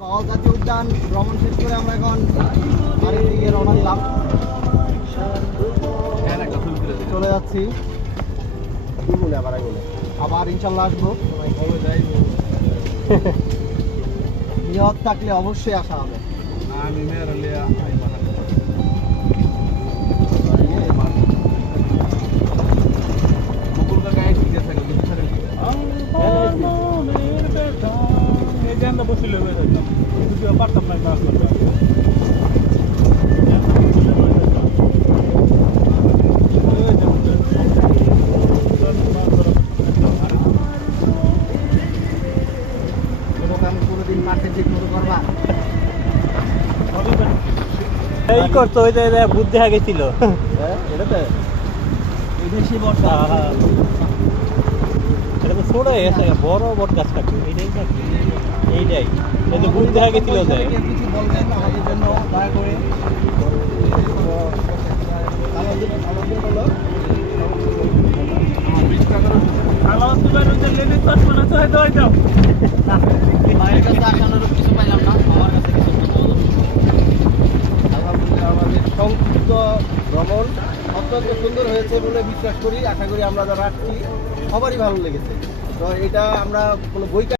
Bowel জাতীয় উদ্যান, ভ্রমণ শেষ করে আমরা এখন চলে যাচ্ছি। আবার আবার ইনশাল্লাহ আসব। নিয়ত থাকলে অবশ্যই আসা হবে। বসিল পারতাম না আসলাম এবং আমি কোনোদিন মাঠে ঠিক মতো করবা এই করতো ওই যে বুদ্ধি হয়ে গেছিল। হ্যাঁ এটাতে বেশি বর্ষা। এটা তো গেছে বড় বট গাছ কাটবে এইটাই কাটবে এইটাই। এই যে বুদ্ধি হয়ে গেছিল যে। কিছু সংক্ষিপ্ত ভ্রমণ অত্যন্ত সুন্দর হয়েছে বলে বিশ্বাস করি আশা করি আমরা যারা সবারই ভালো লেগেছে তো এটা আমরা কোনো বই